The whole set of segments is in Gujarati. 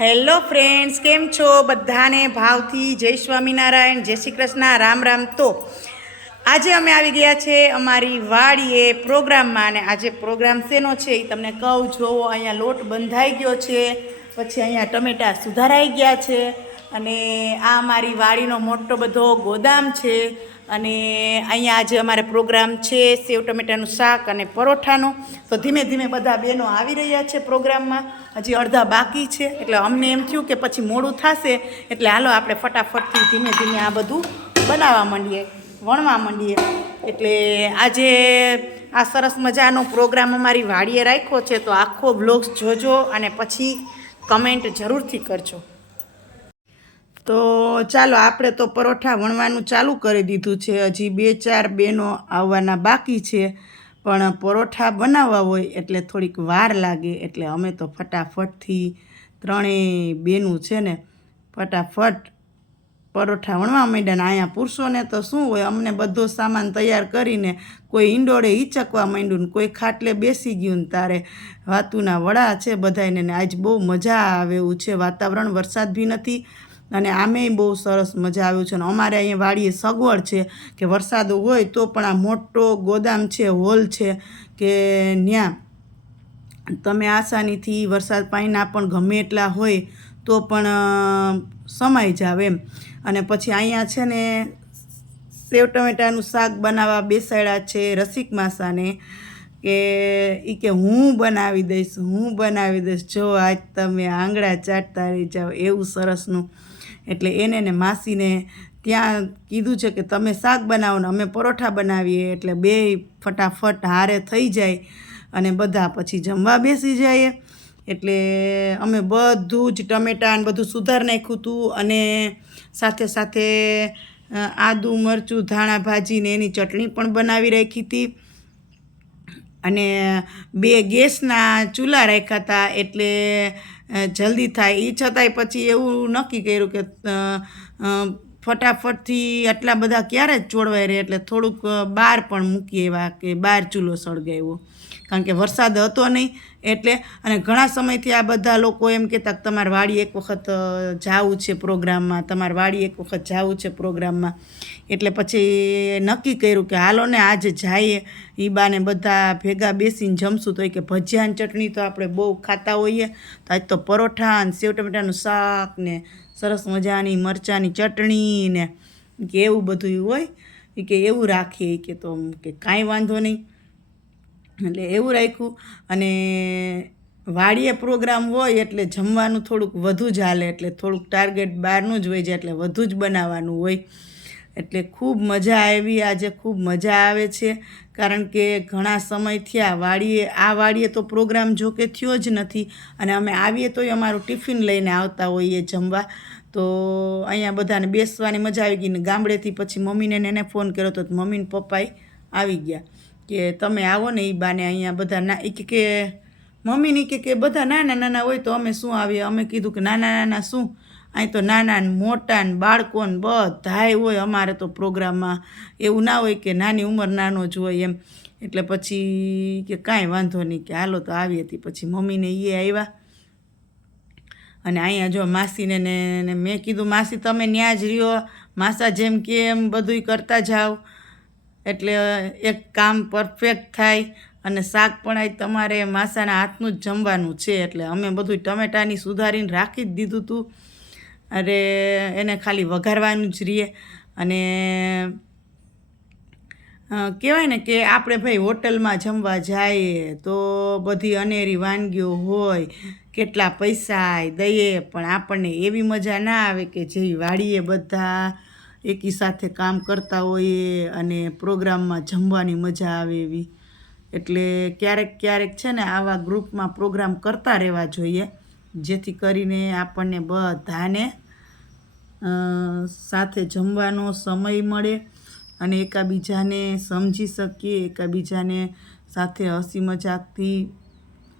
હેલો ફ્રેન્ડ્સ, કેમ છો? બધાને ભાવથી જય સ્વામિનારાયણ, જય શ્રી કૃષ્ણ, રામ રામ. તો આજે અમે આવી ગયા છે અમારી વાડીએ પ્રોગ્રામમાં, અને આજે પ્રોગ્રામ શેનો છે એ તમને કહું. જોવો, અહીંયા લોટ બંધાઈ ગયો છે, પછી અહીંયા ટમેટા સુધારાઈ ગયા છે, અને આ અમારી વાડીનો મોટો બધો ગોદામ છે. અને અહીંયા આજે અમારે પ્રોગ્રામ છે સેવ ટમેટાનું શાક અને પરોઠાનો. તો ધીમે ધીમે બધા બહેનો આવી રહ્યા છે પ્રોગ્રામમાં, હજી અડધા બાકી છે. એટલે અમને એમ થયું કે પછી મોડું થશે, એટલે હાલો આપણે ફટાફટથી ધીમે ધીમે આ બધું બનાવવા માંડીએ, વણવા માંડીએ. એટલે આજે આ સરસ મજાનો પ્રોગ્રામ અમારી વાડીએ રાખ્યો છે, તો આખો બ્લોગ્સ જોજો અને પછી કમેન્ટ જરૂરથી કરજો. તો ચાલો, આપણે તો પરોઠા વણવાનું ચાલુ કરી દીધું છે. હજી 2-4 બહેનો આવવાના બાકી છે, પણ પરોઠા બનાવવા હોય એટલે થોડીક વાર લાગે. એટલે અમે તો ફટાફટથી ત્રણેય બહેનું છે ને ફટાફટ પરોઠા વણવા માંડ્યા. ને અહીંયા પુરુષોને તો શું હોય, અમને બધો સામાન તૈયાર કરીને કોઈ ઈંડોળે હિચકવા માંડ્યું, ને કોઈ ખાટલે બેસી ગયું, ને તારે વાતુના વડા છે બધાને. ને આજ બહુ મજા આવે એવું છે, વાતાવરણ, વરસાદ બી નથી, અને આમેય બહુ સરસ મજા આવ્યું છે. અને અમારે અહીંયા વાડીએ સગવડ છે કે વરસાદ હોય તો પણ આ મોટો ગોદામ છે, હોલ છે, કે ત્યાં તમે આસાનીથી વરસાદ પાણીના પણ ગમે એટલા હોય તો પણ સમાઈ જાવ એમ. અને પછી અહીંયા છે ને સેવ ટમેટાનું શાક બનાવવા બેસાડ્યા છે રસિક માસાને, કે એ કે હું બનાવી દઈશ, જો આજ તમે આંગળા ચાટતા રહી જાઓ, એવું સરસનું. એટલે એને ને માસીને ત્યાં કીધું છે કે તમે શાક બનાવો ને અમે પરોઠા બનાવીએ, એટલે બેય ફટાફટ હારે થઈ જાય અને બધા પછી જમવા બેસી જઈએ. એટલે અમે બધું જ ટમેટાં ને બધું સુધાર નાખ્યું હતું, અને સાથે સાથે આદું, મરચું, ધાણા ભાજીને એની ચટણી પણ બનાવી રાખી હતી. અને 2 ગેસના ચૂલા રાખ્યા હતા, એટલે જલ્દી થાય. એ છતાંય પછી એવું નક્કી કર્યું કે ફટાફટથી આટલા બધા ક્યારે જ ચોળવાય રહે, એટલે થોડુંક બહાર પણ મૂકીએ એવા, કે બહાર ચૂલો સળગાવ્યો, કારણ કે વરસાદ હતો નહીં એટલે. અને ઘણા સમયથી આ બધા લોકો એમ કહેતા કે તમારે વાડી એક વખત જવું છે પ્રોગ્રામમાં, એટલે પછી નક્કી કર્યું કે હાલો ને આજે જઈએ, એ બાને બધા ભેગા બેસીને જમશું. તો એ કે ભજીયાની ચટણી તો આપણે બહુ ખાતા હોઈએ, તો આજ તો પરોઠા અને સેવ ટમેટાનું શાક ને સરસ મજાની મરચાંની ચટણી ને કે એવું બધું હોય, એ કે એવું રાખીએ, કે તો કે કાંઈ વાંધો નહીં. એટલે એવું રાખ્યું. અને વાડીએ પ્રોગ્રામ હોય એટલે જમવાનું થોડુંક વધુ જ હાલે, એટલે થોડુંક ટાર્ગેટ બહારનું જ હોય છે, એટલે વધુ જ બનાવવાનું હોય. એટલે ખૂબ મજા આવી, આજે ખૂબ મજા આવે છે, કારણ કે ઘણા સમય થયા વાડીએ તો પ્રોગ્રામ જો કે થયો જ નથી. અને અમે આવીએ તોય અમારું ટિફિન લઈને આવતા હોઈએ જમવા, તો અહીંયા બધાને બેસવાની મજા આવી ગઈ. ને ગામડેથી પછી મમ્મીને એને ફોન કર્યો તો મમ્મી ને પપ્પાએ આવી ગયા કે તમે આવો ને, એ બાને અહીંયા બધા ના, કે મમ્મીની કે બધા નાના નાના હોય તો અમે શું આવીએ. અમે કીધું કે નાના શું, અહીં તો નાના ને મોટા ને બાળકો ને બધાય હોય અમારે તો પ્રોગ્રામમાં, એવું ના હોય કે નાની ઉંમર નાનો જ હોય એમ. એટલે પછી કે કાંઈ વાંધો નહીં, કે હાલો તો આવી હતી. પછી મમ્મીને એ આવ્યા, અને અહીંયા જો માસીને ને મેં કીધું માસી તમે ત્યાં જ રહ્યો, માસા જેમ કે એમ બધુંય કરતા જાઓ, એટલે એક કામ પરફેક્ટ થાય. અને શાક પણ આજ તમારે માસાના હાથનું જ જમવાનું છે, એટલે અમે બધું ટમેટાની સુધારીને રાખી જ દીધું હતું. અરે એને ખાલી વઘારવાનું જ રહીએ. અને કહેવાય ને કે આપણે ભાઈ હોટલમાં જમવા જઈએ તો બધી અનેરી વાનગીઓ હોય, કેટલા પૈસા દઈએ, પણ આપણને એવી મજા ના આવે કે જેવી વાડીએ બધા એકી સાથે કામ કરતા હોઈએ અને પ્રોગ્રામમાં જમવાની મજા આવે એવી. એટલે ક્યારેક છે ને આવા ગ્રુપમાં પ્રોગ્રામ કરતા રહેવા જોઈએ, જેથી કરીને આપણને બધાને સાથે જમવાનો સમય મળે, અને એકાબીજાને સમજી શકીએ, એકાબીજાને સાથે હસી મજાકથી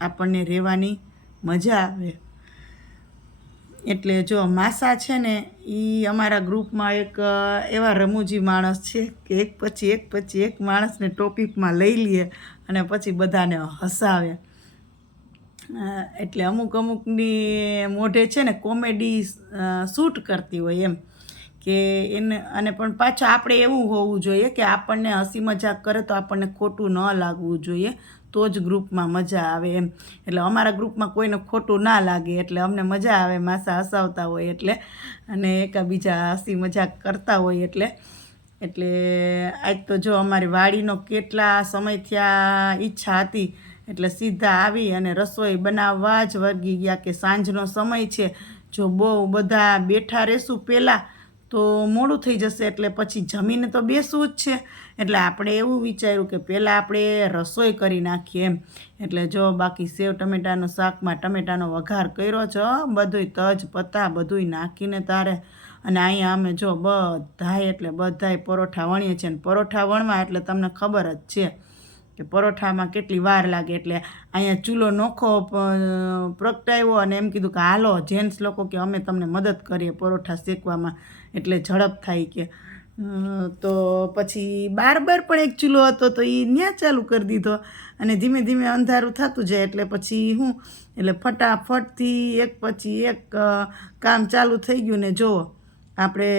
આપણને રહેવાની મજા આવે. એટલે જો માસા છે ને એ અમારા ગ્રુપમાં એક એવા રમૂજી માણસ છે કે એક પછી એક માણસને ટોપિકમાં લઈ લે અને પછી બધાને હસાવે. એટલે અમુકની મોઢે છે ને કોમેડી શૂટ કરતી હોય એમ કે એને, અને પણ પાછું આપણે એવું હોવું જોઈએ કે આપણને હસી મજાક કરે તો આપણને ખોટું ન લાગવું જોઈએ, તો જ ગ્રુપમાં મજા આવે એમ. એટલે અમારા ગ્રુપમાં કોઈને ખોટું ના લાગે એટલે અમને મજા આવે, માસા હસાવતા હોય એટલે, અને એકાબીજા હસી મજાક કરતા હોય એટલે આજ તો જો અમારી વાડીનો કેટલા સમયથી આ ઈચ્છા હતી એટલે સીધા આવી અને રસોઈ બનાવવા જ વળગી ગયા કે સાંજનો સમય છે, જો બહુ બધા બેઠા રહેશું પહેલાં તો મોડું થઈ જશે, એટલે પછી જમીને તો બેસવું જ છે. એટલે આપણે એવું વિચાર્યું કે પહેલાં આપણે રસોઈ કરી નાખીએ એમ. એટલે જો બાકી સેવ ટમેટાનું શાકમાં ટમેટાનો વઘાર કર્યો છે, બધુંય તજ પત્તા બધુંય નાખીને તારે. અને અહીંયા અમે જો બધાય પરોઠા વણીએ છીએ, અને પરોઠા વણવા એટલે તમને ખબર જ છે કે પરોઠામાં કેટલી વાર લાગે. એટલે અહીંયા ચૂલો નોખો પ્રગટાવ્યો અને એમ કીધું કે હાલો જેન્ટ્સ લોકો કે અમે તમને મદદ કરીએ પરોઠા શેકવામાં, એટલે ઝડપ થાય કે. તો પછી બાર પણ એક ચૂલો હતો તો એ ન્યા ચાલુ કરી દીધો, અને ધીમે ધીમે અંધારું થતું જાય એટલે પછી એટલે ફટાફટથી એક પછી એક કામ ચાલુ થઈ ગયું. ને જુઓ આપણે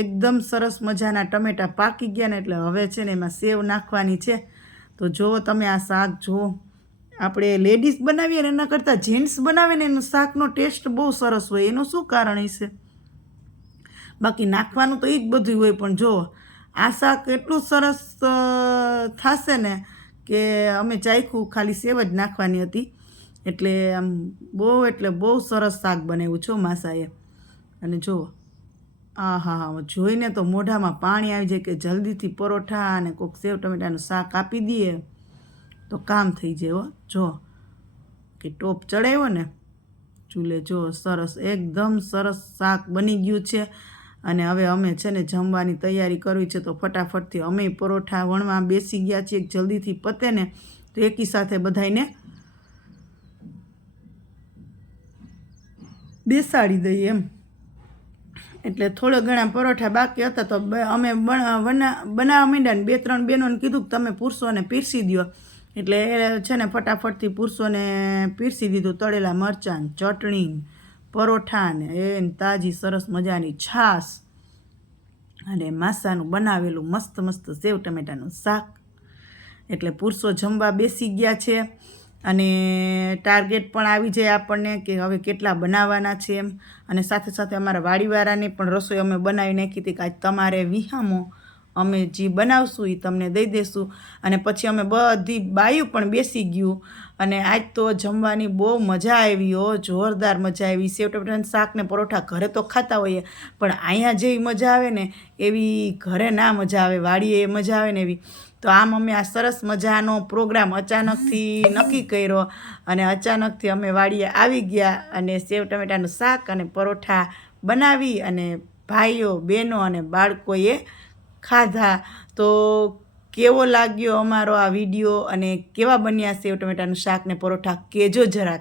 એકદમ સરસ મજાના ટમેટાં પાકી ગયા ને એટલે હવે છે ને એમાં સેવ નાખવાની છે. તો જુઓ તમે આ શાક જુઓ, આપણે લેડીઝ બનાવીએ ને એના કરતાં જેન્ટ્સ બનાવે ને એનો શાકનો ટેસ્ટ બહુ સરસ હોય. એનું શું કારણ હશે? બાકી નાખવાનું તો એ જ બધું હોય, પણ જુઓ આ શાક એટલું સરસ થશે ને કે અમે ચાખ્યું, ખાલી સેવ જ નાખવાની હતી. એટલે આમ બહુ સરસ શાક બનાવ્યું છો માસાએ. અને જુઓ હા જોઈને તો મોઢામાં પાણી આવી જાય કે જલ્દીથી પરોઠા અને કોઈક સેવ ટમેટાનું શાક આપી દઈએ તો કામ થઈ જાય. જો કે ટોપ ચડાવ્યો ને ચૂલે, જો સરસ એકદમ સરસ શાક બની ગયું છે. અને હવે અમે છે ને જમવાની તૈયારી કરવી છે, તો ફટાફટથી અમે પરોઠા વણવા બેસી ગયા છીએ. જલ્દીથી પતે ને તો એકી સાથે બધાને બેસાડી દઈએ એમ. એટલે થોડા ઘણા પરોઠા બાકી હતા તો અમે બનાવવા માંડ્યા ને 2-3 બહેનોને કીધું કે તમે પુરુષોને પીરસી દો. એટલે એ છે ને ફટાફટથી પુરુષોને પીરસી દીધું. તળેલા મરચાં, ચટણી, પરોઠા ને એ તાજી સરસ મજાની છાશ અને માસાનું બનાવેલું મસ્ત સેવ ટમેટાનું શાક. એટલે પુરુષો જમવા બેસી ગયા છે, અને ટાર્ગેટ પણ આવી જાય આપણને કે હવે કેટલા બનાવવાના છે એમ. અને સાથે સાથે અમારા વાડીવાળાને પણ રસોઈ અમે બનાવી નાખી હતી કે આજ તમારે વિહામો, અમે જે બનાવશું એ તમને દઈ દઈશું. અને પછી અમે બધી બાયું પણ બેસી ગયું, અને આજ તો જમવાની બહુ મજા આવી, જોરદાર મજા આવી. સેવ ટમેટાનું શાક ને પરોઠા ઘરે તો ખાતા હોઈએ, પણ અહીંયા જેવી મજા આવે ને એવી ઘરે ના મજા આવે, વાડીએ મજા આવે ને એવી. તો આમ અમે આ સરસ મજાનો પ્રોગ્રામ અચાનકથી નક્કી કર્યો, અને અચાનકથી અમે વાડીએ આવી ગયા, અને સેવ ટમેટાનું શાક અને પરોઠા બનાવી અને ભાઈઓ બહેનો અને બાળકોએ ખાધા. તો કેવો લાગ્યો અમારો આ વિડીયો, અને કેવા બન્યા સેવ ટમેટાનું શાક ને પરોઠા કહેજો જરાક.